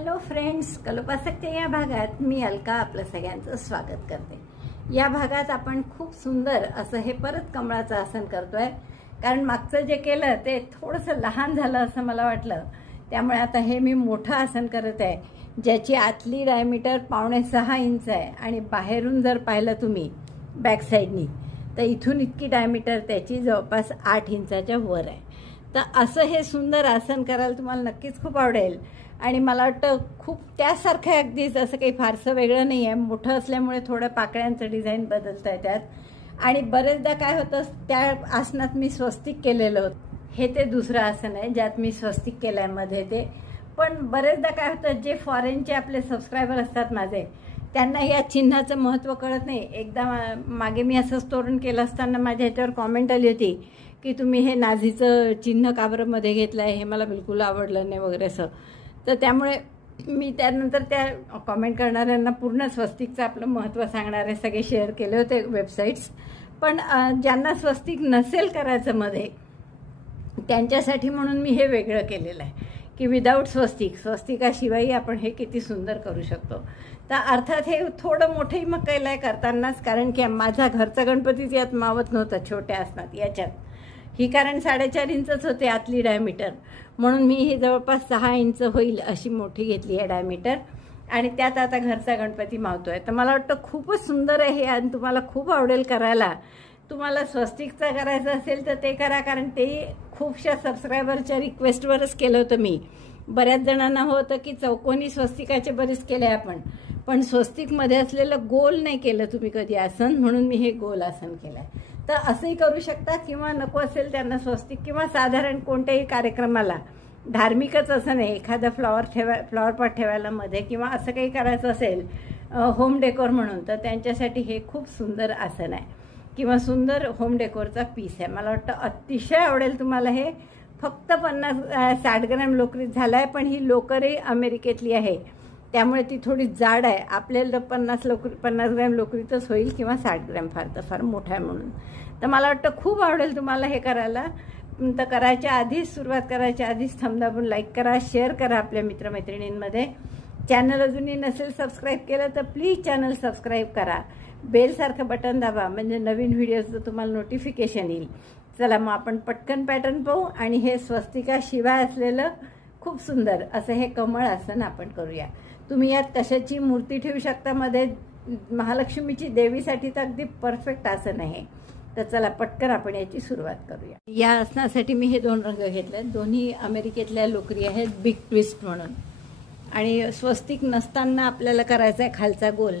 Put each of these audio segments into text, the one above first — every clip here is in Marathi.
हॅलो फ्रेंड्स, कल्पवासकच्या या भागात मी अलका आपलं सगळ्यांचं स्वागत करते। या भागात आपण खूप सुंदर असं हे परत कमळाचं आसन करतोय, कारण मागचं जे केलं ते थोडंसं लहान झालं असं मला वाटलं। त्यामुळे आता हे मी मोठं आसन करत आहे, ज्याची आतली डायमीटर 5.5 इंच आहे आणि बाहेरून जर पाहिलं तुम्ही बॅक साईडनी तर इथून इतकी डायमीटर त्याची जवळपास 8 इंचाच्या वर आहे। तर असं हे सुंदर आसन करायला तुम्हाला नक्कीच खूप आवडेल आणि मला वाटतं खूप त्यासारखं अगदीच असं काही फारसं वेगळं नाही आहे। मोठं असल्यामुळे थोडं पाकळ्यांचं डिझाईन बदलतं आहे त्यात, आणि बरेचदा काय होतं त्या आसनात मी स्वस्तिक केलेलं होतं। हे ते दुसरं आसन आहे ज्यात मी स्वस्तिक केलं आहे मध्ये ते। पण बरेचदा काय होतं, जे फॉरेनचे आपले सबस्क्रायबर असतात माझे, त्यांना या चिन्हाचं महत्त्व कळत नाही। एकदा मागे मी असंच तोरण केलं असताना माझ्या ह्याच्यावर कॉमेंट आली होती की तुम्ही हे नाझीचं चिन्ह का बरं मध्ये घेतलं आहे, हे मला बिलकुल आवडलं नाही वगैरे असं। तर त्यामुळे मी त्यानंतर त्या कॉमेंट करणाऱ्यांना पूर्ण स्वस्तिकचं आपलं महत्त्व सांगणारे सगळे शेअर केले होते वेबसाईट्स। पण ज्यांना स्वस्तिक नसेल करायचं मध्ये, त्यांच्यासाठी म्हणून मी हे वेगळं केलेलं आहे की विदाऊट स्वस्तिकाशिवाय आपण हे किती सुंदर करू शकतो। तर अर्थात हे थोडं मोठंही मग केलं करतानाच, कारण की माझा घरचा गणपतीच यात मावत नव्हता छोट्या आसनात याच्यात। ही कारण 4.5 इंचच होते आतली डायमीटर, म्हणून मी ही जवळपास 6 इंच होईल अशी मोठी घेतली आहे डायमीटर, आणि त्यात आता घरचा गणपती मावतोय। तर मला वाटतं खूपच सुंदर आहे हे आणि तुम्हाला खूप आवडेल करायला। तुम्हाला स्वस्तिकचं करायचं असेल तर ते करा, कारण ते खूपशा सबस्क्रायबरच्या रिक्वेस्टवरच केलं होतं मी। बऱ्याच जणांना होतं की चौकोनी स्वस्तिकाचे बरेच केले आपण, पण स्वस्तिकमध्ये असलेलं गोल नाही केलं तुम्ही कधी आसन, म्हणून मी हे गोल आसन केलं आहे। तर असंही करू शकता, किंवा नको असेल त्यांना स्वस्तिक, किंवा साधारण कोणत्याही कार्यक्रमाला, धार्मिकच असं नाही, एखादा फ्लॉवर पॉट ठेवायला मध्ये किंवा असं काही करायचं असेल होम डेकोर म्हणून, तर त्यांच्यासाठी हे खूप सुंदर आसन आहे किंवा सुंदर होम डेकोरचा पीस आहे। मला वाटतं अतिशय आवडेल तुम्हाला हे। फक्त 50-60 ग्रॅम लोकरीत झाला आहे, पण ही लोकरही अमेरिकेतली आहे त्यामुळे ती थोडी जाड आहे। आपल्याला 50 ग्रॅम लोकरीतच होईल, किंवा 60 ग्रॅम फार तर फार मोठा आहे म्हणून। तर मला वाटतं खूप आवडेल तुम्हाला हे करायला। तर करायच्या आधीच, सुरुवात करायच्या आधीच थंब दाबून लाईक करा, शेअर करा आपल्या मित्रमैत्रिणींमध्ये। चॅनल अजूनही नसेल सबस्क्राईब केलं तर प्लीज चॅनल सबस्क्राईब करा, बेलसारखं बटन दाबा, म्हणजे नवीन व्हिडिओचं तुम्हाला नोटिफिकेशन येईल। चला मग आपण पटकन पॅटर्न पाहू आणि हे स्वस्तिकाशिवाय असलेलं खूप सुंदर असं हे कमळ आसन आपण करूया। तुम्ही यात कशाची मूर्ती ठेवू शकता, मध्ये महालक्ष्मीची, देवीसाठी तर अगदी परफेक्ट आसन आहे। तर चला पटकन आपण याची सुरुवात करूया। या आसनासाठी मी हे 2 रंग घेतले, दोन्ही अमेरिकेतल्या लोकरी आहेत, बिग ट्विस्ट म्हणून। आणि स्वस्तिक नसताना आपल्याला करायचा आहे खालचा गोल,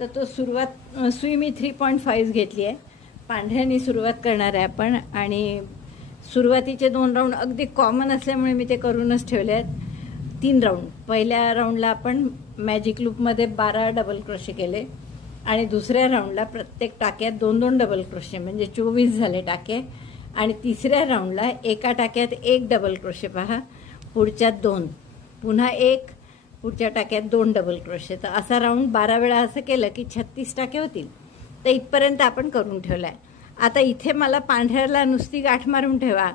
तर तो सुई मी 3.5 घेतली आहे। पांढऱ्याने सुरुवात करणार आहे आपण, आणि सुरुवातीचे 2 राऊंड अगदी कॉमन असल्यामुळे मी ते करूनच ठेवले आहेत। 3 राऊंड, पहिल्या राऊंडला आपण मॅजिक लूपमध्ये 12 डबल क्रोशे केले, आणि दुसऱ्या राऊंडला प्रत्येक टाक्यात 2-2 डबल क्रोशे, म्हणजे 24 झाले टाके। आणि तिसऱ्या राऊंडला एका टाक्यात 1 डबल क्रोशे, पहा, पुढच्यात 2, पुन्हा 1, पुढच्या टाक्यात 2 डबल क्रोशे। तर असा राऊंड 12 वेळा असं केलं की 36 टाके होतील। तर इथपर्यंत आपण करून ठेवलं आहे। आता इथे मला पांढऱ्याला नुसती गाठ मारून ठेवा,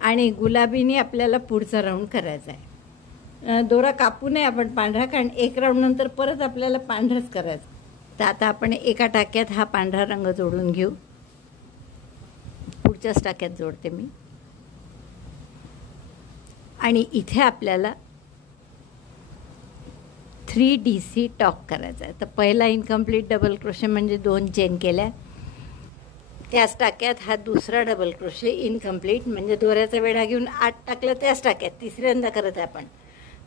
आणि गुलाबीने आपल्याला पुढचा राऊंड करायचा आहे। दोरा कापू नये आपण पांढरा, कारण 1 राऊंड नंतर परत आपल्याला पांढरंच करायचं। तर आता आपण एका टाक्यात हा पांढरा रंग जोडून घेऊ, पुढच्याच टाक्यात जोडते मी, आणि इथे आपल्याला 3DC टॉक करायचा आहे। तर पहिला इनकम्प्लीट डबल क्रोशे म्हणजे 2 चेन केल्या, त्याच टाक्यात हा दुसरा डबल क्रोशे इनकम्प्लीट, म्हणजे दोऱ्याचा वेढा घेऊन 8 टाकलं त्याच टाक्यात, तिसऱ्यांदा करत आहे आपण।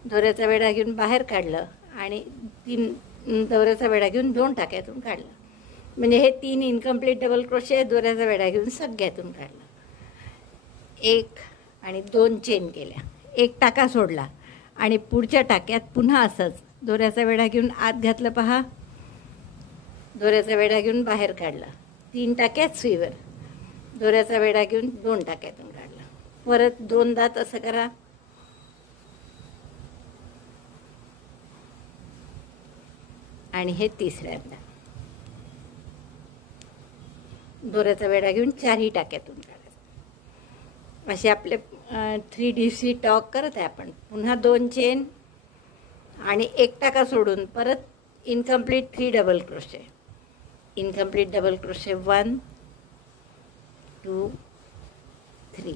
दोऱ्याचा वेढा घेऊन बाहेर काढलं, आणि 3 दोऱ्याचा वेढा घेऊन 2 टाक्यातून काढलं, म्हणजे हे 3 इनकम्प्लीट डबल क्रोशे दोऱ्याचा वेढा घेऊन सगळ्यातून काढलं। 1 आणि 2 चेन केल्या, 1 टाका सोडला, आणि पुढच्या टाक्यात पुन्हा असंच दोऱ्याचा वेढा घेऊन आत घातलं, पहा, दोऱ्याचा वेढा घेऊन बाहेर काढलं, 3 टाक्यात सुईवर, दोऱ्याचा वेढा घेऊन 2 टाक्यातून काढलं, परत 2दा असं करा, आणि हे तिसऱ्यांदा दोऱ्याचा वेढा घेऊन 4ही टाक्यातून काढायचं। असे आपले 3DC टॉक करत आहे आपण। पुन्हा 2 चेन, आणि एक टाका सोडून परत incomplete 3 double crochet, incomplete double crochet 1 2 3,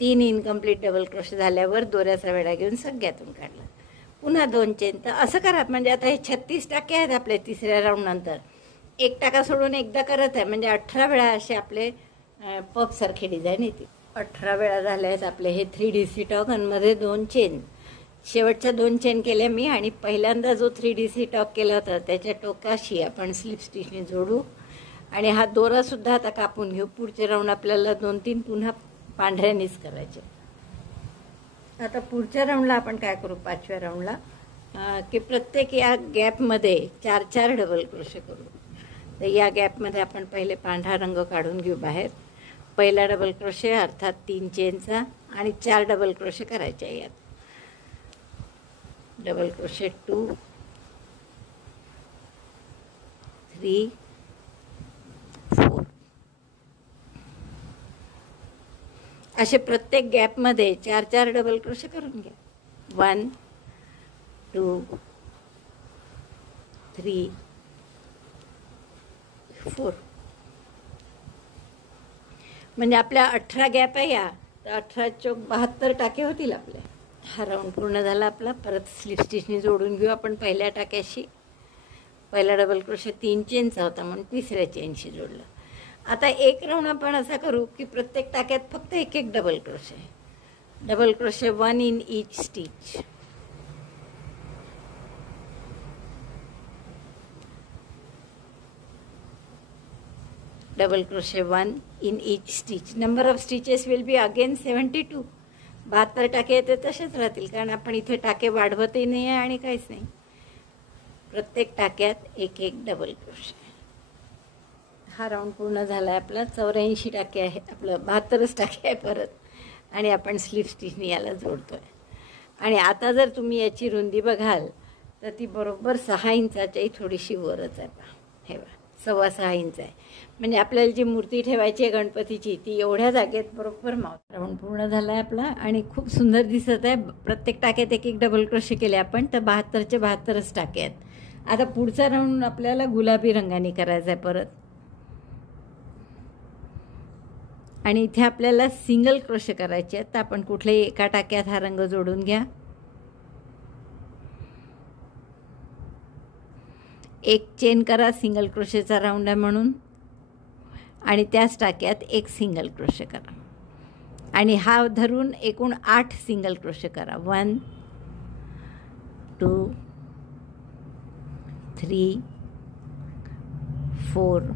3 incomplete double crochet झाल्यावर दोऱ्याचा वेढा घेऊन सगळ्यातून काढला. पुन्हा 2 चेन. तर असं करा. म्हणजे आता हे 36 टाके आहेत आपले तिसऱ्या राऊंडनंतर. एक टाका सोडून एकदा करत आहे म्हणजे 18 वेळा असे आपले पफसारखे डिझाईन येतील. 18 वेळा झाले आहेत आपले हे 3DC टॉक आणि मध्ये 2 चेन. शेवटच्या 2 चेन केल्या मी आणि पहिल्यांदा जो 3DC टॉक केला होता त्याच्या टोकाशी आपण स्लिप स्टिचने जोडू आणि हा दोरासुद्धा आता कापून घेऊ. पुढचे राऊंड आपल्याला 2-3 पुन्हा पांढऱ्यानीच करायचे. आता पुढच्या राऊंडला आपण काय करू, 5व्या राऊंडला की प्रत्येक या गॅपमध्ये 4-4 डबल क्रोशे करू. तर या गॅपमध्ये आपण पहिले पांढरा रंग काढून घेऊ बाहेर. पहिला डबल क्रोशे अर्थात 3 चेनचा आणि 4 डबल क्रोशे करायचे यात. डबल क्रोशे 2 3 4 असे प्रत्येक गॅपमध्ये 4-4 डबल क्रोशे करून घ्या. 1 2 3 4. म्हणजे आपल्या 18 गॅप आहे या, तर 18 चौक 72 टाके होतील आपले. हा राऊंड पूर्ण झाला आपला. परत स्लिप स्टिचने जोडून घेऊ आपण पहिल्या टाक्याशी. पहिला डबल क्रोशे 3 चेनचा होता म्हणून तिसऱ्या चेनशी जोडलं. आता एक राऊंड आपण असा करू की प्रत्येक टाक्यात फक्त एक double crochet. Double crochet 1 in each stitch. Double crochet 1 in each stitch. Number of stitches will be again 72. 72 टाके येते तसेच राहतील कारण आपण इथे टाके वाढवतही नाही आहे आणि काहीच नाही. प्रत्येक टाक्यात एक डबल क्रोशे. हा राऊंड पूर्ण झाला आहे आपला. 84 टाके आहे आपलं, 72च टाके आहे परत आणि आपण स्लिप स्टिचने याला जोडतोय. आणि आता जर तुम्ही याची रुंदी बघाल तर ती बरोबर 6 इंचाच्याही थोडीशी वरच आहे. पहा हे बघा 6.25 इंच आहे. म्हणजे आपल्याला जी मूर्ती ठेवायची आहे गणपतीची ती एवढ्या जागेत बरोबर मावत. राऊंड पूर्ण झाला आहे आपला आणि खूप सुंदर दिसत आहे. प्रत्येक टाक्यात एक डबल क्रोशे केले आपण, तर 72चे 72च टाके आहेत. आता पुढचा राऊंड आपल्याला गुलाबी रंगाने करायचा आहे परत. आणि इथे आपल्याला सिंगल क्रोशे करायचे आहेत. तर आपण कुठल्याही एका टाक्यात हा रंग जोडून घ्या. एक चेन करा, सिंगल क्रोशेचा राऊंड आहे म्हणून, आणि त्याच टाक्यात एक सिंगल क्रोशे करा आणि हा धरून एकूण 8 सिंगल क्रोशे करा. 1 2 3 4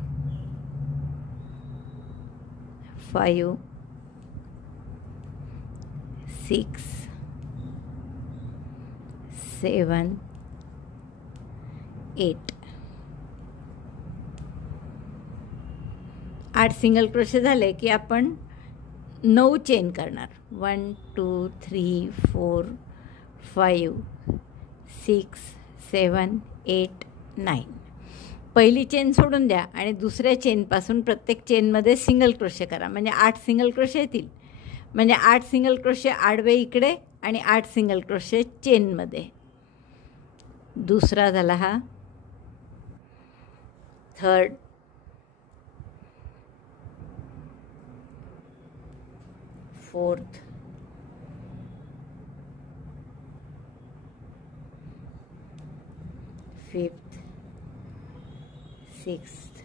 5 6 7 8. 8 सिंगल क्रोशे झाले की आपण 9 चेन करणार. 1 2 3 4 5 6 7 8 9. पहिली चेन सोडून द्या आणि दुसऱ्या चेनपासून प्रत्येक चेनमध्ये सिंगल क्रोशे करा. म्हणजे 8 सिंगल क्रोशे येतील. म्हणजे 8 सिंगल क्रोशे आडवे इकडे आणि 8 सिंगल क्रोशे चेनमध्ये. दुसरा झाला हा. Third, fourth, fifth, sixth,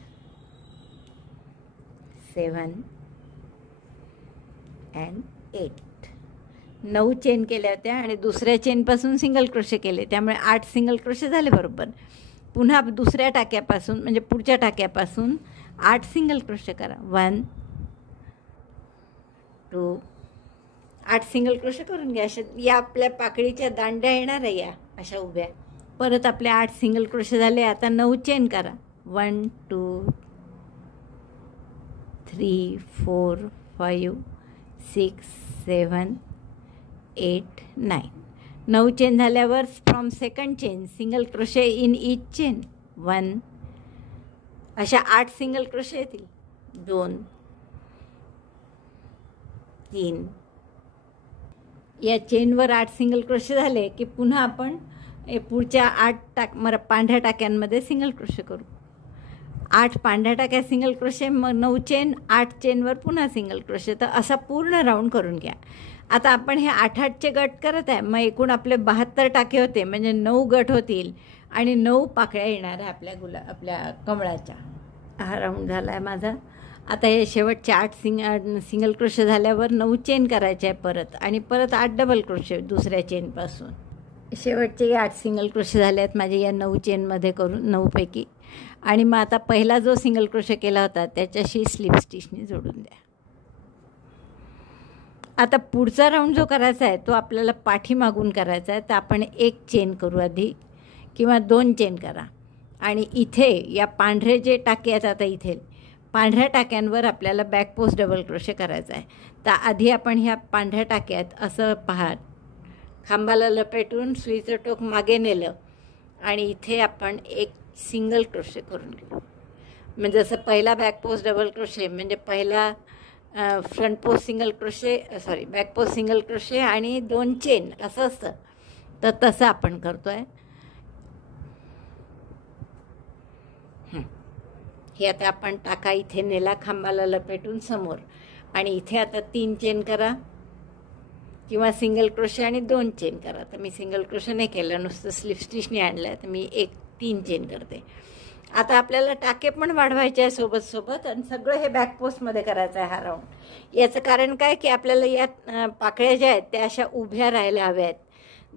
7 and 8. 9 chain केल्या होत्या आणि दुसऱ्या चेनपासून सिंगल क्रोशे केले, त्यामुळे 8 सिंगल क्रोशे झाले बरोबर. पुन्हा दुसऱ्या टाक्यापासून म्हणजे पुढच्या टाक्यापासून 8 सिंगल क्रोशे करा. 1 2 8 सिंगल क्रोशे करून घ्या. अशा या आपल्या पाकळीच्या दांड्या येणार आहे या अशा उभ्या. परत आपले 8 सिंगल क्रोशे झाले. आता 9 चेन करा. 1 2 3 4 5 6 7 8 9. 9 चेन झाल्यावर from second chain single crochet in each chain. 1 अशा 8 सिंगल क्रोशे येतील. 2 3. या चेनवर 8 सिंगल क्रोशे झाले की पुन्हा आपण पुढच्या 8 पांढऱ्या टाक्यांमध्ये सिंगल क्रोशे करू. 8 पांढऱ्या टाक्या सिंगल क्रोशे, मग 9 चेन, 8 चेनवर पुन्हा सिंगल क्रोशे. तर असा पूर्ण राऊंड करून घ्या. आता आपण हे 8-8चे गट करत आहे. मग एकूण आपले 72 टाके होते, म्हणजे 9 गट होतील आणि 9 पाकळ्या येणार आहे आपल्या कमळाच्या. हा राऊंड झाला आहे माझा. आता हे शेवटचे 8 सिंगल क्रोशे झाल्यावर 9 चेन करायचे आहे परत, आणि परत 8 डबल क्रोशे दुसऱ्या चेनपासून. शेवटचे 8 सिंगल क्रोशे झाले आहेत माझे या 9 चेनमध्ये करून, 9 पैकी. आणि मग आता पहिला जो सिंगल क्रोशे केला होता त्याच्याशी स्लिप स्टिचने जोडून द्या. आता पुढचा राऊंड जो करायचा आहे तो आपल्याला पाठीमागून करायचा आहे. तर आपण 1 चेन करू आधी, किंवा 2 चेन करा. आणि इथे या पांढरे जे टाके आहेत, आता इथे पांढऱ्या टाक्यांवर आपल्याला बॅक पोस्ट डबल क्रोशे करायचा आहे. तर आधी आपण ह्या पांढऱ्या टाक्यात असं पहा, खांबाला लपेटून सुईचं टोक मागे नेलं आणि इथे आपण 1 सिंगल क्रोशे करून घेऊ. म्हणजे जसं पहिला बॅक पोस्ट डबल क्रोशे म्हणजे पहिला front post single crochet, back post single crochet आणि 2 चेन असं असतं. तर तसं आपण करतो आहे. हे आता आपण टाका इथे नेला खांबाला लपेटून समोर, आणि इथे आता 3 चेन करा, किंवा सिंगल क्रोशे आणि 2 चेन करा. तर मी सिंगल क्रोशे नाही केलं, नुसतं स्लिप स्टिचने आणलं आहे. तर मी 3 चेन करते. आता आपल्याला टाके पण वाढवायचे आहे सोबत, आणि सगळं हे बॅक पोस्टमध्ये करायचं आहे हा राऊंड. याचं कारण काय की आपल्याला या पाकळ्या ज्या आहेत त्या अशा उभ्या राहायला हव्या आहेत.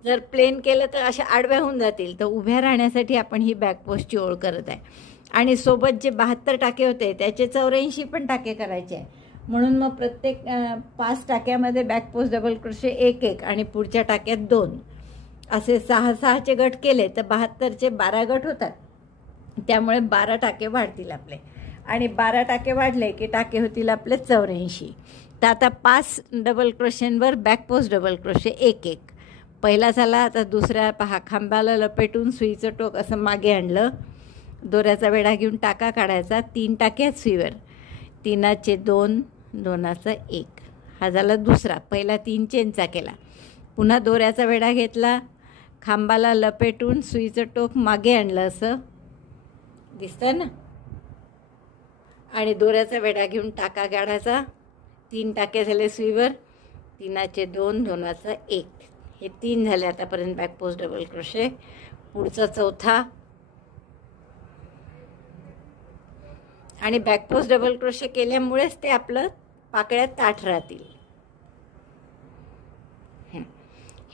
जर प्लेन केलं तर अशा आडव्या होऊन जातील. तर उभ्या राहण्यासाठी आपण ही बॅक पोस्टची ओळ करत आहे. आणि सोबत जे 72 टाके होते त्याचे 84 पण टाके करायचे आहे. म्हणून मग प्रत्येक 5 टाक्यामध्ये बॅक पोस्ट डबल क्रोशे 1-1, आणि पुढच्या टाक्यात 2, असे 6-6चे गट केले तर 72चे 12 गट होतात. त्यामुळे 12 टाके वाढतील आपले, आणि 12 टाके वाढले की टाके होतील आपले 84. तर आता 5 डबल क्रोशेंवर बॅक पोस्ट डबल क्रोशे 1-1. पहिला झाला. आता दुसऱ्या पहा, खांबाला लपेटून सुईचं टोक असं मागे आणलं, दोऱ्याचा वेढा घेऊन टाका काढायचा. 3 टाके आहेत सुईवर, 3चे 2, 2चा 1. हा झाला दुसरा. पहिला 3 चेनचा केला, पुन्हा दोऱ्याचा वेढा घेतला, खांबाला लपेटून सुईचं टोक मागे आणलं असं दिसतं ना, आणि दोऱ्याचा वेढा घेऊन टाका काढायचा. 3 टाके झाले सुईवर, 3चे 2, 2चा 1. हे 3 झाले आतापर्यंत बॅक पोस्ट डबल क्रोशे. पुढचा चौथा, आणि बॅक पोस्ट डबल क्रोशे केल्यामुळेच ते आपलं पाकळ्यात ताठ राहतील.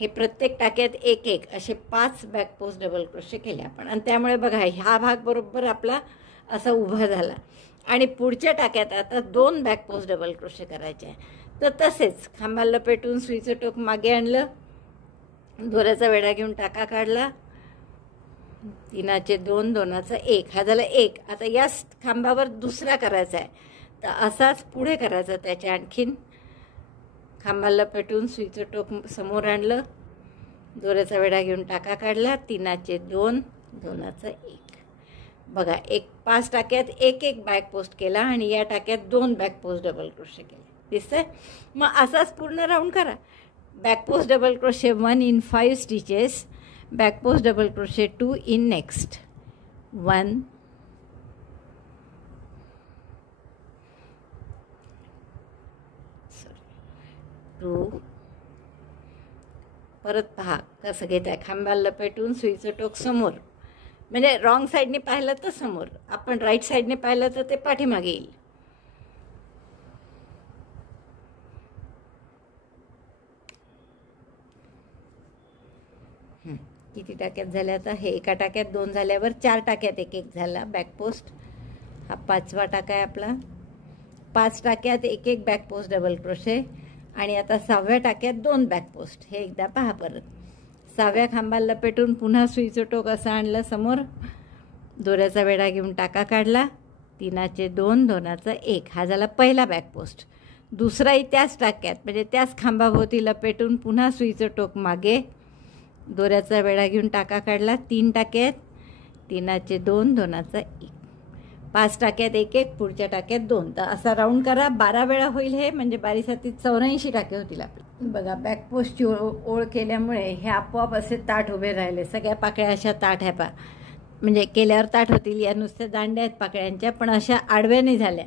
हे प्रत्येक टाक्यात 1-1 असे 5 बॅक पोस्ट डबल क्रोशे केले आपण, आणि त्यामुळे बघा हा भाग बरोबर आपला असा उभा झाला. आणि पुढच्या टाक्यात आता 2 बॅक पोस्ट डबल क्रोशे करायचे आहे. तर तसेच खांबाला लपेटून सुईचं टोक मागे आणलं, दोऱ्याचा वेढा घेऊन टाका काढला, 3चे 2, 2चा 1. हा झाला 1. आता याच खांबावर दुसरा करायचा आहे. तर असाच पुढे करायचा. त्याच्या आणखीन खांबाला लपेटून सुईचं टोक समोर आणलं, दोऱ्याचा वेढा घेऊन टाका काढला, 3चे 2, 2चा 1. बघा 5 टाक्यात 1-1 बॅक पोस्ट केला, आणि या टाक्यात 2 बॅक पोस्ट डबल क्रोशे केले. दिसतंय? मग असाच पूर्ण राऊंड करा. Back post double crochet 1 in 5 stitches, back post double crochet 2 in next 1, 2. परत पहा कसं घेत आहे. खांबाला लपेटून सुईचं टोक समोर, म्हणजे रॉंग साईडने पाहिलं तर समोर, आपण राईट साईडने पाहिलं तर ते पाठीमागे येईल. किती टाक्यात झाल्या आता? हे एका टाक्यात 2 झाल्यावर 4 टाक्यात 1-1 झाला बॅक पोस्ट. हा 5वा टाका आहे आपला. 5 टाक्यात 1-1 बॅक पोस्ट डबल क्रोशे, आणि आता 6व्या टाक्यात 2 बॅक पोस्ट. हे एकदा पहा परत. 6व्या खांबाला लपेटून पुन्हा सुईचं टोक असं आणलं समोर, दोऱ्याचा वेढा घेऊन टाका काढला, 3चे 2, 2चा 1. हा झाला पहिला बॅक पोस्ट. दुसराही त्याच टाक्यात, म्हणजे त्याच खांबाभोवती लपेटून पुन्हा सुईचं टोक मागे, दोऱ्याचा वेढा घेऊन टाका काढला, 3 टाके आहेत, 3चे 2, 2चा 1. 5 टाक्यात 1 1, पुढच्या टाक्यात 2. तर असा राऊंड करा. 12 वेळा होईल हे, म्हणजे 12×7 84 टाके होतील आपले. बघा, बॅकपोस्टची ओळ केल्यामुळे हे आपोआप असे ताट उभे राहिले. सगळ्या पाकळ्या अशा ताट आहे पा, म्हणजे केल्यावर ताट होतील. या नुसत्या दांड्या आहेत पाकळ्यांच्या, पण अशा आडव्या नाही झाल्या.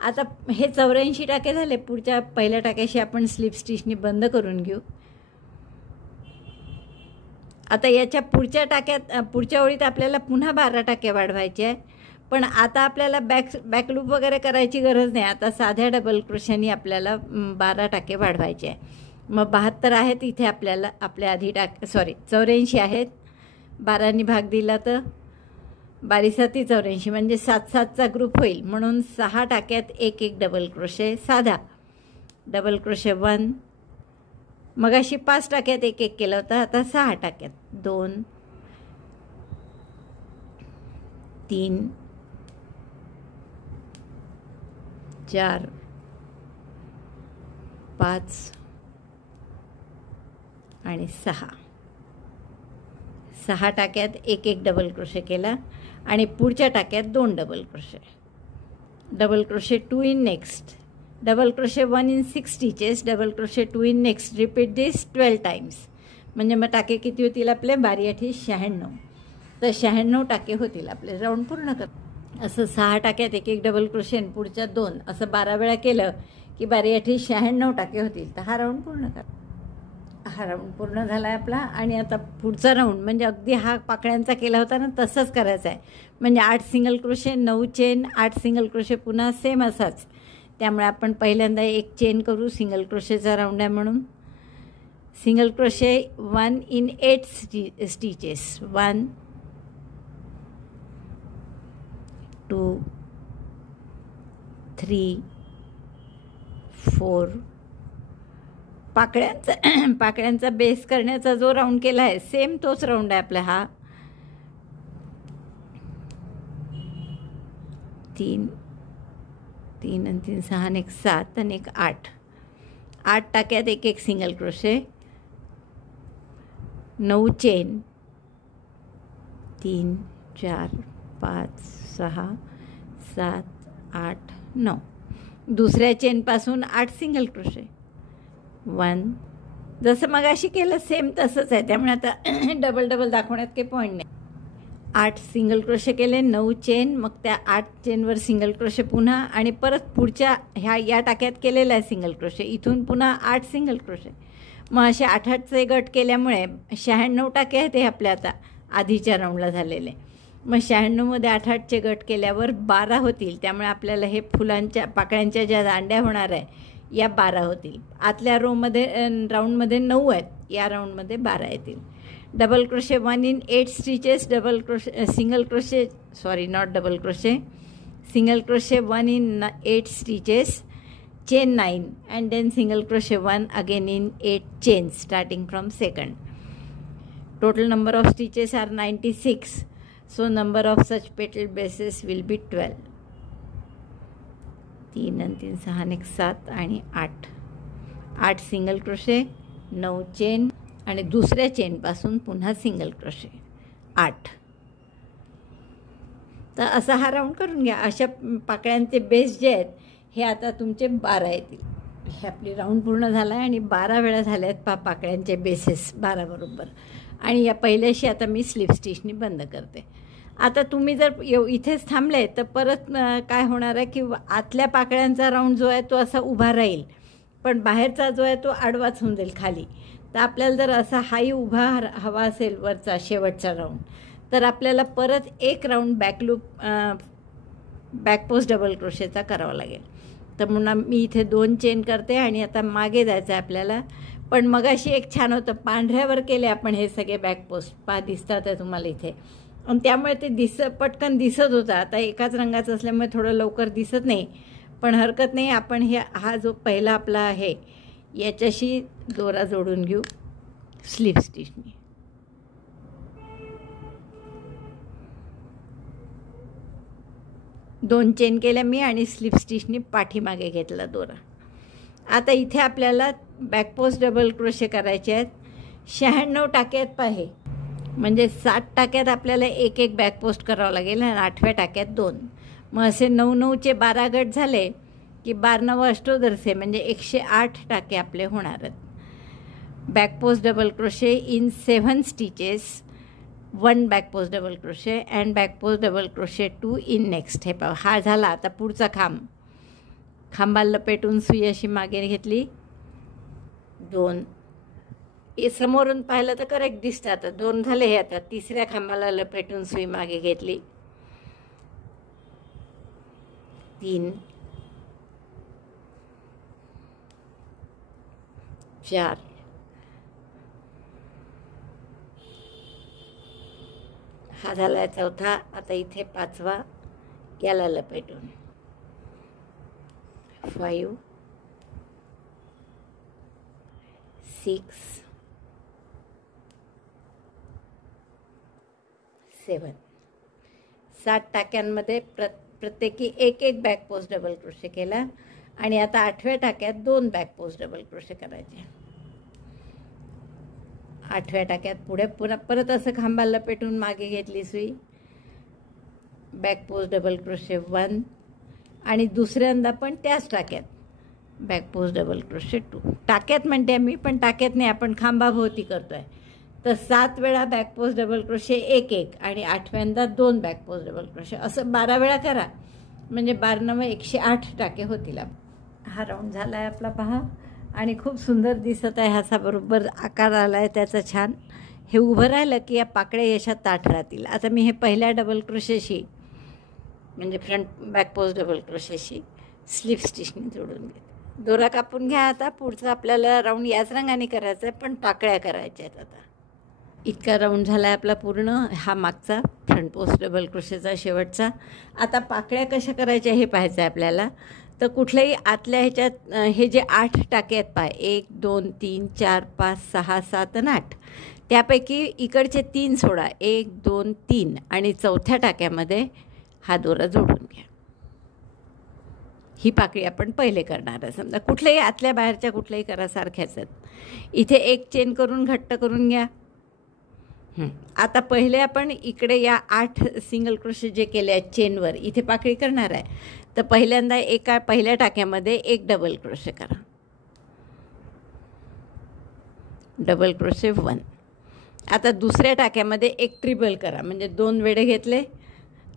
आता हे 84 टाके झाले. पुढच्या पहिल्या टाक्याशी आपण स्लिप स्टिचनी बंद करून घेऊ. आता याच्या पुढच्या टाक्यात, पुढच्या ओळीत आपल्याला पुन्हा 12 टाके वाढवायचे आहे. पण आता आपल्याला बॅकलूप वगैरे करायची गरज नाही. आता साध्या डबल क्रोशानी आपल्याला 12 टाके वाढवायचे आहे. मग 72 आहेत इथे आपल्याला, आपल्या आधी 84 आहेत. 12नी भाग दिला तर 12×7 84, म्हणजे 7×7चा ग्रुप होईल. म्हणून 6 टाक्यात 1 1 डबल क्रोशे साधा, डबल क्रोशे 1. मग अशी 5 टाक्यात 1 1 केलं होतं. आता 6 टाक्यात 2 3 4 5 आणि 6. 6 टाक्यात 1 1 डबल क्रोशे केला आणि पुढच्या टाक्यात 2 double crochet. Double crochet 2 in next, double crochet 1 in 6 stitches, double crochet 2 in next. Repeat this 12 times. म्हणजे मग टाके किती होतील आपले? 12×8 96. तर 96 टाके होतील आपले. राऊंड पूर्ण कर. असं 6 टाक्यात 1 1 डबल क्रोशे आणि पुढच्या 2, असं 12 वेळा केलं की 12×8 96 टाके होतील. तर हा राऊंड पूर्ण कर. हा राऊंड पूर्ण झाला आहे आपला. आणि आता पुढचा राऊंड म्हणजे अगदी हा पाकळ्यांचा केला होता ना, तसंच करायचा आहे. म्हणजे 8 single crochet, 9 chain, 8 single crochet, पुन्हा सेम असाच. त्यामुळे आपण पहिल्यांदा 1 चेन करू. सिंगल क्रोशेचा राऊंड आहे म्हणून. Single crochet 1 in 8 stitches. 1 2 3 4. पाकळ्यांचा बेस करण्याचा जो राऊंड केला आहे सेम तोच राऊंड आहे आपला हा. 3 3 आणि 3 6 आणि 1 7 आणि 1 8. 8 टाक्यात 1 1 सिंगल क्रोशे, 9 चेन, 3 4 5 6 7 8 9. दुसऱ्या चेनपासून 8 सिंगल क्रोशे. 1. जसं मगाशी केलं सेम तसंच आहे. त्यामुळे आता डबल डबल दाखवण्यात काही पॉईंट नाही. 8 सिंगल क्रोशे केले, 9 चेन, मग त्या 8 चेनवर सिंगल क्रोशे पुन्हा, आणि परत पुढच्या या टाक्यात केलेला आहे सिंगल क्रोशे. इथून पुन्हा 8 सिंगल क्रोशे. मग असे 8-8चे गट केल्यामुळे 96 टाके आहेत हे आपल्या आता आधीच्या राऊंडला झालेले. मग 96मध्ये 8-8चे गट केल्यावर 12 होतील. त्यामुळे आपल्याला हे फुलांच्या पाकळ्यांच्या ज्या दांड्या होणार आहे या 12 होतील. आतल्या राऊंडमध्ये 9 आहेत, या राऊंडमध्ये 12 येतील. Double crochet 1 in 8 stitches, double crochet single crochet not double crochet, single crochet 1 in 8 stitches, chain 9, and then single crochet 1 again in 8 chains starting from second. Total number of stitches are 96, so number of such petal bases will be 12. 3 आणि 3 6 आणि 7 आणि 8. 8 सिंगल क्रोशे, 9 चेन, आणि दुसऱ्या चेनपासून पुन्हा सिंगल क्रोशे 8. तर असा हा राऊंड करून घ्या. अशा पाकळ्यांचे बेस जे आहेत हे आता तुमचे 12 येतील. हे आपली राऊंड पूर्ण झाला आहे आणि 12 वेळा झाल्या आहेत पाकळ्यांचे बेसेस 12 बरोबर. आणि या पहिल्याशी आता मी स्लिप स्टिचनी बंद करते. आता तुम्ही जर इथेच थांबले तर परत काय होणार आहे की आतल्या पाकळ्यांचा राऊंड जो आहे तो असा उभा राहील, पण बाहेरचा जो आहे तो आडवाच होऊन जाईल खाली. तर आपल्याला जर असा हाई उभा हवा असेल वरचा शेवटचा राऊंड, तर आपल्याला परत एक राऊंड बॅकपोस्ट डबल क्रोशेचा करावा लागेल. तर म्हणून मी इथे 2 चेन करते आणि आता मागे जायचं आहे आपल्याला. पण मगाशी एक छान होतं, पांढऱ्यावर केले आपण हे सगळे बॅकपोस्ट, दिसतात आहे तुम्हाला इथे, आणि त्यामुळे ते पटकन दिसत होतं. आता एकाच रंगाचं असल्यामुळे थोडं लवकर दिसत नाही, पण हरकत नाही. आपण हा जो पहिला आपला आहे याच्याशी दोरा जोडून घेऊ स्लिप स्टिचनी. दोन चेन केल्या मी आणि स्लिप स्टिचनी पाठीमागे घेतला दोरा. आता इथे आपल्याला बॅकपोस्ट डबल क्रोशे करायचे आहेत. 96 टाक्यात पाहे, म्हणजे 7 टाक्यात आपल्याला एक बॅकपोस्ट करावं लागेल आणि 8व्या टाक्यात 2, मग असे 9-9चे 12 गट झाले की 12 अष्टोदरसे म्हणजे 108 टाके आपले होणार आहेत. Back post double crochet in 7 stitches, 1 back post double crochet and back post double crochet 2 in next. हे पहा, हा झाला. आता पुढचा खांबाला लपेटून सुई अशी मागे घेतली, 2. समोरून पाहिलं तर करेक्ट दिसतं. आता 2 झाले. हे आता तिसऱ्या खांबाला लपेटून सुई मागे घेतली, 3, 4, हा झाला चौथा. आता इथे 5वा याला लपेटून, 5, 6, 7. 7 टाक्यांमध्ये प्रत्येकी एक बॅक पोस्ट डबल क्रोशे केला. आणि आता 8व्या टाक्यात 2 बॅक पोस्ट डबल क्रोशे करायचे. 8व्या टाक्यात पुढे पुन्हा परत असं खांबाला लपेटून मागे घेतली सुई, बॅक पोस्ट डबल क्रोशे 1 आणि दुसऱ्यांदा पण त्याच टाक्यात बॅक पोस्ट डबल क्रोशे 2. टाक्यात म्हणते मी, पण टाक्यात नाही, आपण खांबाभोवती करतोय. तर 7 वेळा बॅक पोस्ट डबल क्रोशे 1 आणि 8व्यांदा 2 बॅक पोस्ट डबल क्रोशे, असं 12 वेळा करा. म्हणजे 12 108 टाके होतील. हा राऊंड झाला आहे आपला, पहा. आणि खूप सुंदर दिसत आहे. ह्याचा बरोबर आकार आला आहे त्याचा छान. हे उभं राहिलं की या पाकळ्या यशात ताठ राहतील. आता मी हे पहिल्या डबल क्रोशेशी म्हणजे फ्रंट बॅक पोस्ट डबल क्रोशेशी स्लिप स्टिचने जोडून घेते. दोरा कापून घ्या. आता पुढचा आपल्याला राऊंड याच रंगाने करायचा आहे, पण पाकळ्या करायच्या आहेत. आता इतका राऊंड झाला आहे आपला पूर्ण. हा मागचा फ्रंट पोस्ट डबल क्रोशेचा शेवटचा. आता पाकळ्या कशा करायच्या हे पाहायचं आहे आपल्याला. तर कुठल्याही आतल्या ह्याच्यात हे जे 8 टाके आहेत पहा, 1, 2, 3, 4, 5, 6, 7 आणि 8, त्यापैकी इकडचे 3 सोडा, 1, 2, 3 आणि चौथ्या टाक्यामध्ये हा दोरा जोडून घ्या. ही पाकळी आपण पहिले करणार आहे. समजा कुठल्याही आतल्या बाहेरच्या कुठल्याही करा, सारख्याच आहेत. इथे एक चेन करून घट्ट करून घ्या. आता पहिले आपण इकडे या 8 सिंगल क्रोशे जे केले आहेत चेनवर, इथे पाकळी करणार आहे. तर पहिल्यांदा पहिल्या टाक्यामध्ये 1 डबल क्रोशे करा, डबल क्रोशे 1. आता दुसऱ्या टाक्यामध्ये 1 ट्रिबल करा, म्हणजे 2 वेढे घेतले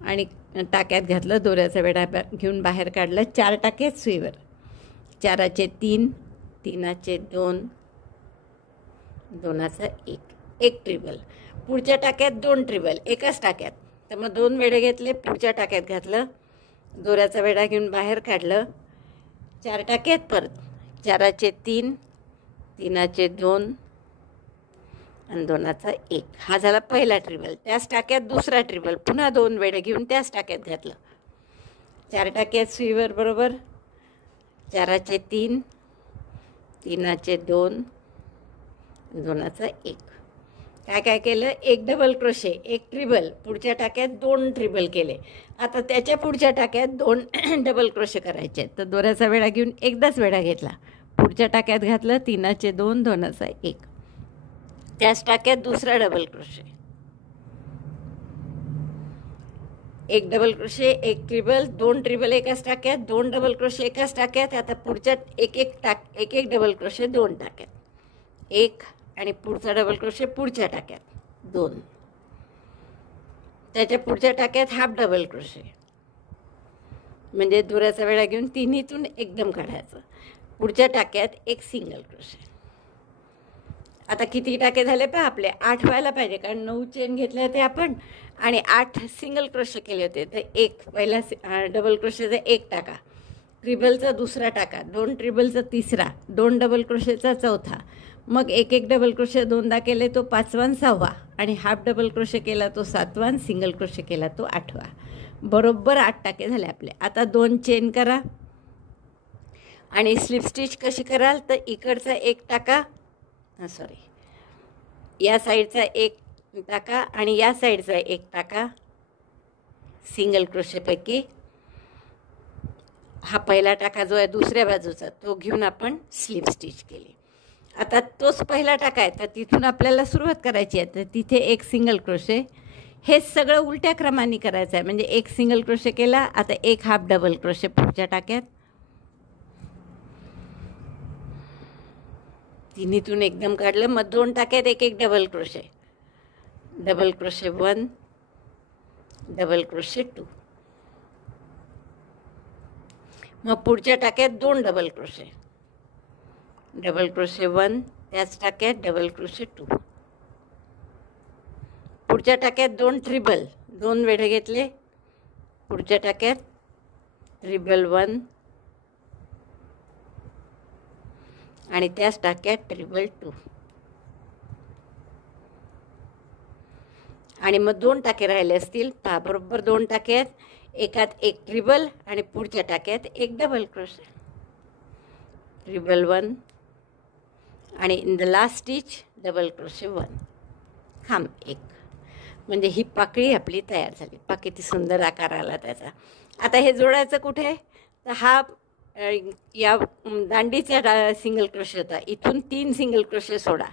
आणि टाक्यात घातलं, दोऱ्याचा वेढा घेऊन बाहेर काढलं. 4 टाके आहेत सुईवर, 4चे 3, 3चे 2, 2चा 1, 1 ट्रिबल. पुढच्या टाक्यात 2 ट्रिबल एकाच टाक्यात. तर मग 2 वेढे घेतले, पुढच्या टाक्यात घातलं, दोऱ्याचा वेढा घेऊन बाहेर काढलं. 4 टाके आहेत परत, 4चे 3, 3चे 2 आणि 2चा 1. हा झाला पहिला ट्रिबल. त्याच टाक्यात दुसरा ट्रिबल, पुन्हा 2 वेढे घेऊन त्याच टाक्यात घातलं. 4 टाके आहेत सुईवर बरोबर, 4चे 3, 3चे 2, 2चा 1. काय केलं, 1 डबल क्रोशे, 1 ट्रिबल, पुढच्या टाक्यात 2 ट्रिबल केले. आता त्याच्या पुढच्या टाक्यात 2 डबल क्रोशे करायचे आहेत. तर दोऱ्याचा वेढा घेऊन एकदाच वेढा घेतला, पुढच्या टाक्यात घातलं, 3चे 2, 2चा 1. त्याच टाक्यात दुसरा डबल क्रोशे, 1 डबल क्रोशे, 1 ट्रिबल, 2 ट्रिबल एकाच टाक्यात, 2 डबल क्रोशे एकाच टाक्यात. आता पुढच्या एक डबल क्रोशे 2 टाक्यात, 1 आणि पुढचा डबल क्रोशे पुढच्या टाक्यात 2. त्याच्या पुढच्या टाक्यात हाफ डबल क्रोशे, म्हणजे दोऱ्याचा वेढा घेऊन तिन्हीतून एकदम काढायचं. पुढच्या टाक्यात 1 सिंगल क्रोशे. आता किती टाके झाले पहा आपले, 8 व्हायला पाहिजे, कारण 9 चेन घेतले होते आपण आणि 8 सिंगल क्रोशे केले होते. तर 1 पहिला डबल क्रोशेचा 1 टाका, ट्रिबलचा दुसरा टाका, 2 ट्रिबलचा तिसरा, 2 डबल क्रोशेचा चौथा, मग 1 डबल क्रोशे 2दा केले तो 5वा आणि 6वा, आणि हाफ डबल क्रोशे केला तो 7वा आणि सिंगल क्रोशे केला तो 8वा. बरोबर 8 टाके झाले आपले. आता 2 चेन करा आणि स्लिप स्टिच कशी कराल, तर इकडचा 1 टाका, या साईडचा 1 टाका आणि या साईडचा 1 टाका सिंगल क्रोशेपैकी. हा पहिला टाका जो आहे दुसऱ्या बाजूचा तो घेऊन आपण स्लिप स्टिच केली. आता तोच पहिला टाका आहे, तर तिथून आपल्याला सुरुवात करायची आहे. तर तिथे 1 सिंगल क्रोशे, हे सगळं उलट्या क्रमाने करायचं आहे. म्हणजे एक सिंगल क्रोशे केला, आता एक हाफ डबल क्रोशे पुढच्या टाक्यात, तिन्हीतून एकदम काढलं, मग 2 टाक्यात एक एक डबल क्रोशे 1 डबल क्रोशे 2, मग पुढच्या टाक्यात 2 डबल क्रोशे 1, त्याच टाक्यात डबल क्रोशे 2, पुढच्या टाक्यात 2 ट्रिबल, 2 वेढे घेतले, पुढच्या टाक्यात ट्रिबल 1 आणि त्याच टाक्यात ट्रिबल 2, आणि मग 2 टाके राहिले असतील पहा, बरोबर 2 टाक्यात एकात एक ट्रिबल आणि पुढच्या टाक्यात एक डबल क्रोशे, ट्रिबल 1 आणि in the last stitch double crochet 1, खांब 1. म्हणजे ही पाकळी आपली तयार झाली. पहा किती सुंदर आकार आला त्याचा. आता हे जोडायचं कुठे, तर हा या दांडीचा सिंगल क्रोशे होता, इथून 3 सिंगल क्रोशे सोडा,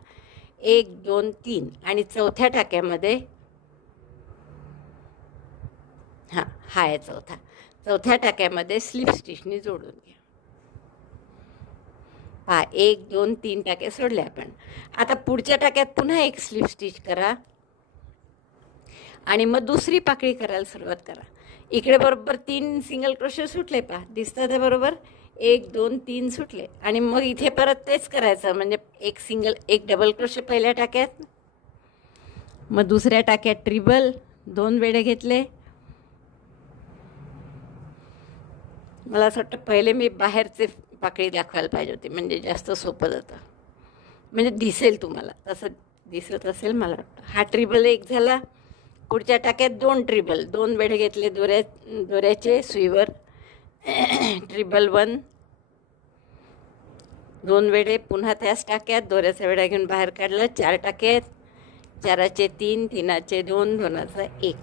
1 2 3 आणि चौथ्या टाक्यामध्ये हा आहे चौथ्या टाक्यामध्ये स्लिप स्टिचनी जोडून घ्या. पहा 1 2 3 टाके सोडले आपण. आता पुढच्या टाक्यात पुन्हा एक स्लिप स्टिच करा आणि मग दुसरी पाकळी करायला सुरुवात करा. इकडे बरोबर 3 सिंगल क्रोशे सुटले, पहा दिसतात आहे बरोबर, 1 2 3 सुटले, आणि मग इथे परत तेच करायचं. म्हणजे एक डबल क्रोशे पहिल्या टाक्यात, मग दुसऱ्या टाक्यात ट्रिबल, 2 वेढे घेतले. मला असं वाटतं पहिले मी बाहेरचे पाकळी दाखवायला पाहिजे होती, म्हणजे जास्त सोपं जातं, म्हणजे दिसेल तुम्हाला, तसं दिसत असेल मला वाटतं. हा ट्रिबल 1 झाला, पुढच्या टाक्यात 2 ट्रिबल, 2 वेढे घेतले दोऱ्याचे सुईवर, ट्रिबल 1, 2 वेढे, पुन्हा त्याच टाक्यात दोऱ्याचा वेढा घेऊन बाहेर काढलं, 4 टाक्यात, 4चे 3, 3चे 2, 2चा 1,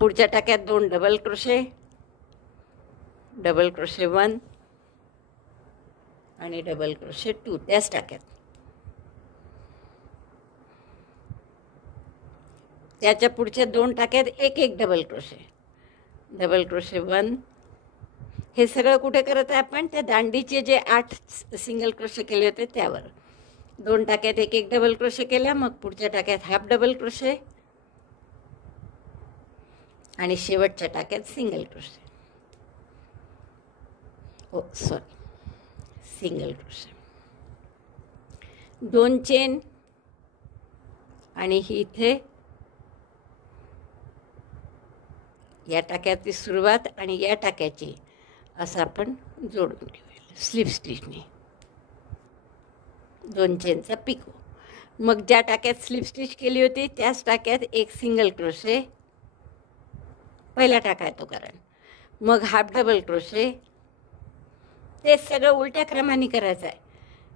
पुढच्या टाक्यात 2 डबल क्रोशे 1 आणि डबल क्रोशे 2 त्याच टाक्यात, त्याच्या पुढच्या 2 टाक्यात एक एक डबल क्रोशे 1. हे सगळं कुठे करत आहे आपण, त्या दांडीचे जे 8 सिंगल क्रोशे केले होते त्यावर. 2 टाक्यात एक एक डबल क्रोशे केल्या, मग पुढच्या टाक्यात हाफ डबल क्रोशे आणि शेवटच्या टाक्यात single crochet, single crochet, 2 chain आणि ही इथे या टाक्याची सुरुवात आणि या टाक्याची असं आपण जोडून घेऊया स्लिप स्टिचने, 2 चेनचा पिको. मग ज्या टाक्यात स्लिप स्टिच केली होती त्याच टाक्यात एक सिंगल क्रोशे पहिला टाका आहे तो कारण, मग हाफ डबल क्रोशे, ते सगळं उलट्या क्रमाने करायचं आहे.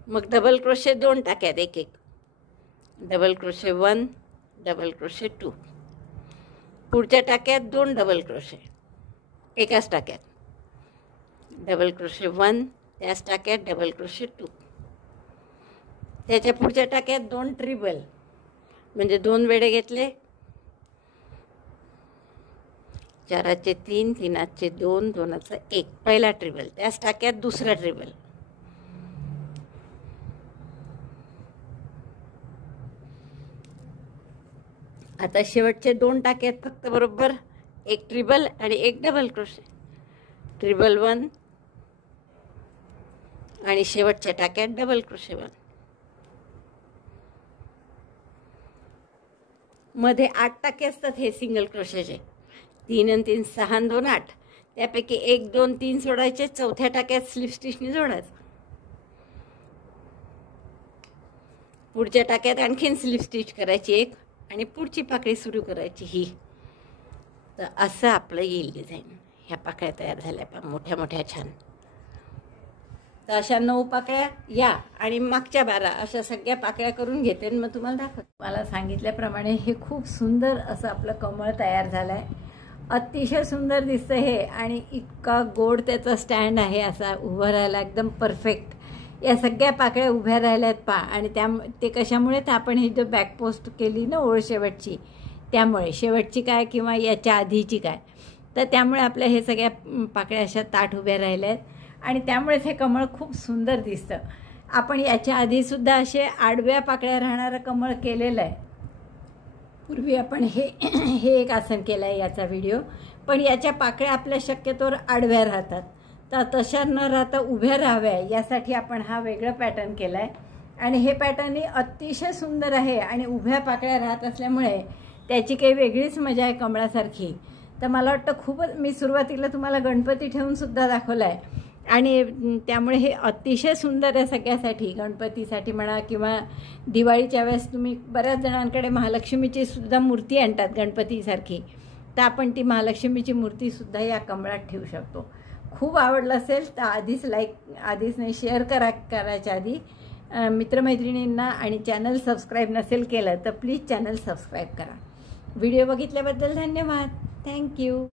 मग डबल क्रोशे 2 टाक्यात एक एक, डबल क्रोशे 1 डबल क्रोशे 2, पुढच्या टाक्यात 2 डबल क्रोशे एकाच टाक्यात, डबल क्रोशे 1 त्याच टाक्यात डबल क्रोशे 2, त्याच्या पुढच्या टाक्यात 2 ट्रिबल, म्हणजे 2 वेढे घेतले, 4चे 3, 3चे 2, 2चा 1, पहिला ट्रिबल, त्याच टाक्यात दुसरा ट्रिबल, आता शेवटचे 2 टाक्यात फक्त बरोबर एक ट्रिबल आणि एक डबल क्रोशे, ट्रिबल 1 आणि शेवटच्या टाक्यात डबल क्रोशे 1. मध्ये 8 टाके असतात हे सिंगल क्रोशेचे, 3 आणि 3 6 आणि 2 8, त्यापैकी 1 2 3 सोडायचे, चौथ्या टाक्यात स्लिप स्टिचने जोडायचं, पुढच्या टाक्यात आणखीन स्लिप स्टिच करायची एक आणि पुढची पाकळी सुरू करायची ही. तर असं आपलं येईल डिझाईन. ह्या पाकळ्या तयार झाल्या पहा मोठ्या मोठ्या छान. तर अशा 9 पाकळ्या या आणि मागच्या 12 अशा सगळ्या पाकळ्या करून घेते आणि मग तुम्हाला दाखवते. मला सांगितल्याप्रमाणे हे खूप सुंदर असं आपलं कमळ तयार झालं आहे. अतिशय सुंदर दिसतं हे आणि इतका गोड त्याचा स्टँड आहे, असा उभं राहायला एकदम परफेक्ट. या सगळ्या पाकळ्या उभ्या राहिल्या आहेत पहा. आणि ते कशामुळे तर आपण ही जो बॅक पोस्ट केली ना ओळ शेवटची त्यामुळे शेवटची काय किंवा याच्या आधीची काय, तर त्यामुळे आपल्या हे सगळ्या पाकळ्या अशा ताठ उभ्या राहिल्या आहेत आणि त्यामुळेच हे कमळ खूप सुंदर दिसतं. आपण याच्या आधीसुद्धा असे आडव्या पाकळ्या राहणारं कमळ केलेलं आहे. पूर्वी आपण हे एक आसन केलं आहे याचा व्हिडिओ, पण याच्या पाकळ्या आपल्या शक्यतोवर आडव्या राहतात, तर तशा न राहता उभ्या राहाव्या यासाठी आपण हा वेगळा पॅटर्न केला आहे. आणि हे पॅटर्न अतिशय सुंदर आहे आणि उभ्या पाकळ्या राहत असल्यामुळे त्याची काही वेगळीच मजा आहे कमळासारखी. तर मला वाटतं खूपच, मी सुरुवातीला तुम्हाला गणपती ठेवूनसुद्धा दाखवलं आहे आणि त्यामुळे हे अतिशय सुंदर आहे सगळ्यासाठी, गणपतीसाठी म्हणा किंवा दिवाळीच्या वेळेस तुम्ही बऱ्याच जणांकडे महालक्ष्मीची सुद्धा मूर्ती आणतात गणपतीसारखी, तर आपण ती महालक्ष्मीची मूर्तीसुद्धा या कमळात ठेवू शकतो. खूप आवडलं असेल तर आधीच नाही शेअर करायच्या आधी मित्रमैत्रिणींना आणि चॅनल सबस्क्राईब नसेल केलं तर प्लीज चॅनल सबस्क्राईब करा. व्हिडिओ बघितल्याबद्दल धन्यवाद. थँक्यू.